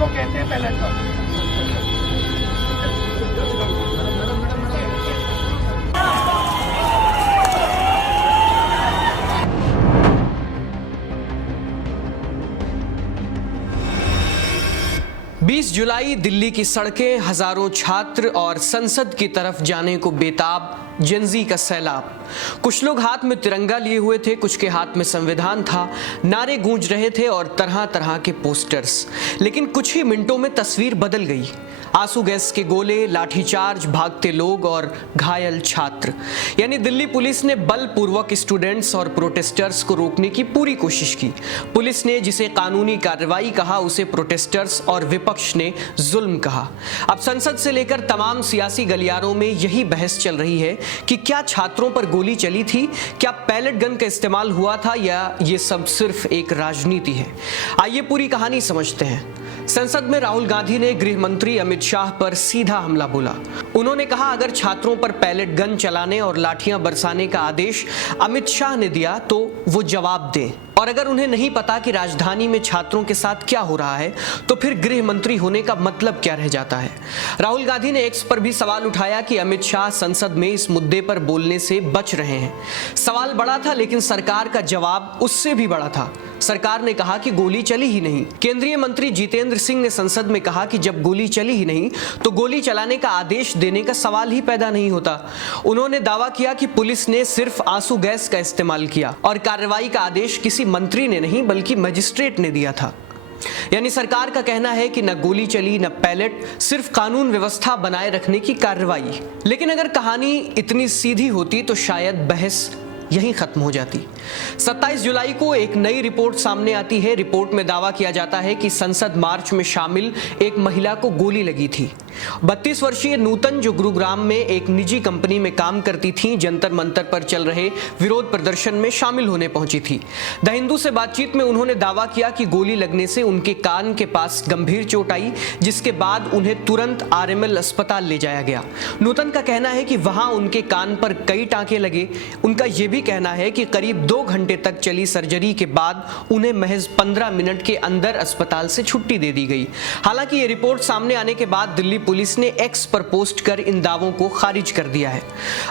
इसको कहते हैं पैलेट गन। 20 जुलाई दिल्ली की सड़कें हजारों छात्र और संसद की तरफ जाने को बेताब, जेंजी का सैलाब। कुछ लोग हाथ में तिरंगा लिए हुए थे, कुछ के हाथ में संविधान था, नारे गूंज रहे थे और तरह तरह के पोस्टर्स। लेकिन कुछ ही मिनटों में तस्वीर बदल गई। आंसू गैस के गोले, लाठीचार्ज, भागते लोग और घायल छात्र। यानी दिल्ली पुलिस ने बलपूर्वक स्टूडेंट्स और प्रोटेस्टर्स को रोकने की पूरी कोशिश की। पुलिस ने जिसे कानूनी कार्रवाई कहा, उसे प्रोटेस्टर्स और विपक्ष ने जुल्म कहा। अब संसद से लेकर तमाम सियासी गलियारों में यही बहस चल रही है कि क्या छात्रों पर गोली चली थी, क्या पैलेट गन का इस्तेमाल हुआ था, या ये सब सिर्फ एक राजनीति है। आइए पूरी कहानी समझते हैं। संसद में राहुल गांधी ने गृह मंत्री अमित शाह पर सीधा हमला बोला। उन्होंने कहा, अगर छात्रों पर पैलेट गन चलाने और लाठियां बरसाने का आदेश अमित शाह ने दिया तो वो जवाब दें, और अगर उन्हें नहीं पता कि राजधानी में छात्रों के साथ क्या हो रहा है तो फिर गृह मंत्री होने का मतलब क्या रह जाता है। राहुल गांधी ने एक्स पर भी सवाल उठाया कि अमित शाह संसद में इस मुद्दे पर बोलने से बच रहे हैं। सवाल बड़ा था, लेकिन सरकार का जवाब उससे भी बड़ा था। सरकार ने कहा कि गोली चली ही नहीं। केंद्रीय मंत्री जितेंद्र सिंह ने संसद में कहा कि जब गोली चली ही नहीं तो गोली चलाने का आदेश देने का सवाल ही पैदा नहीं होता। उन्होंने दावा किया कि पुलिस ने सिर्फ आंसू गैस का इस्तेमाल किया और कार्रवाई का आदेश किसी मंत्री ने नहीं बल्कि मजिस्ट्रेट ने दिया था। यानी सरकार का कहना है कि न गोली चली न पैलेट, सिर्फ कानून व्यवस्था बनाए रखने की कार्रवाई। लेकिन अगर कहानी इतनी सीधी होती तो शायद बहस यहीं खत्म हो जाती। 27 जुलाई को एक नई रिपोर्ट सामने आती है। रिपोर्ट में दावा किया जाता है कि संसद मार्च में शामिल एक महिला को गोली लगी थी। 32 वर्षीय नूतन, जो गुरुग्राम में एक निजी कंपनी में काम करती थी, जंतर मंतर पर चल रहे विरोध प्रदर्शन में शामिल होने पहुंची थी। द हिंदू से बातचीत में उन्होंने दावा किया कि गोली लगने से उनके कान के पास गंभीर चोट आई, जिसके बाद उन्हें तुरंत आरएमएल अस्पताल ले जाया गया। नूतन का कहना है कि वहां उनके कान पर कई टांके लगे। उनका यह भी कहना है कि करीब 2 घंटे तक चली सर्जरी के बाद उन्हें महज 15 मिनट के अंदर अस्पताल से छुट्टी दे दी गई। हालांकि ये रिपोर्ट सामने आने के बाद दिल्ली पुलिस ने एक्स पर पोस्ट कर इन दावों को खारिज कर दिया है।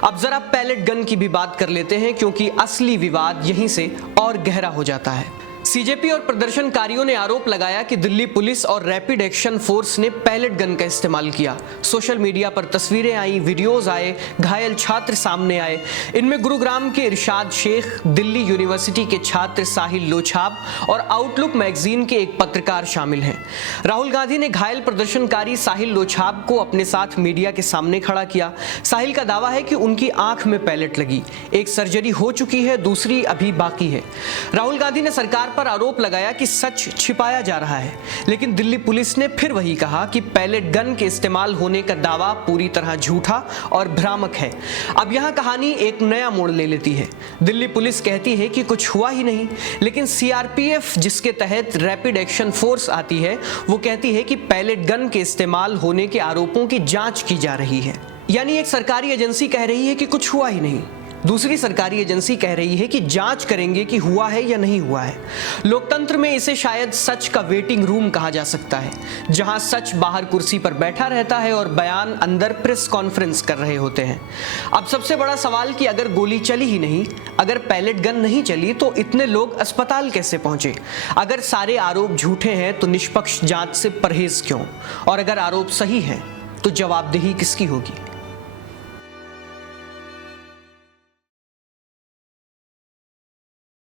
अब जरा पैलेट गन की भी बात कर लेते हैं, क्योंकि असली विवाद यहीं से और गहरा हो जाता है। सीजेपी और प्रदर्शनकारियों ने आरोप लगाया कि दिल्ली पुलिस और रैपिड एक्शन फोर्स ने पैलेट गन का इस्तेमाल किया। सोशल मीडिया पर तस्वीरें आई, वीडियोस आए, घायल छात्र सामने आए। इनमें गुरुग्राम के इरशाद शेख, दिल्ली यूनिवर्सिटी के छात्र साहिल लोछाब और आउटलुक मैगजीन के एक पत्रकार शामिल हैं। राहुल गांधी ने घायल प्रदर्शनकारी साहिल लोछाब को अपने साथ मीडिया के सामने खड़ा किया। साहिल का दावा है कि उनकी आंख में पैलेट लगी। एक सर्जरी हो चुकी है, दूसरी अभी बाकी है। राहुल गांधी ने सरकार पर आरोप लगाया कि सच छिपाया जा रहा है, लेकिन दिल्ली पुलिस ने फिर वही कहा कि पैलेट गन के इस्तेमाल होने का दावा पूरी तरह झूठा और भ्रामक है। अब यहां कहानी एक नया मोड़ ले लेती है। दिल्ली पुलिस कहती है कि कुछ हुआ ही नहीं, लेकिन सीआरपीएफ, जिसके तहत रैपिड एक्शन फोर्स आती है, वो कहती है कि पैलेट गन के इस्तेमाल होने के आरोपों की जांच की जा रही है। यानी एक सरकारी एजेंसी कह रही है कि कुछ हुआ ही नहीं, दूसरी सरकारी एजेंसी कह रही है कि जांच करेंगे कि हुआ है या नहीं हुआ है। लोकतंत्र में इसे शायद सच का वेटिंग रूम कहा जा सकता है, जहां सच बाहर कुर्सी पर बैठा रहता है और बयान अंदर प्रेस कॉन्फ्रेंस कर रहे होते हैं। अब सबसे बड़ा सवाल कि अगर गोली चली ही नहीं, अगर पैलेट गन नहीं चली, तो इतने लोग अस्पताल कैसे पहुंचे? अगर सारे आरोप झूठे हैं तो निष्पक्ष जांच से परहेज क्यों? और अगर आरोप सही है तो जवाबदेही किसकी होगी?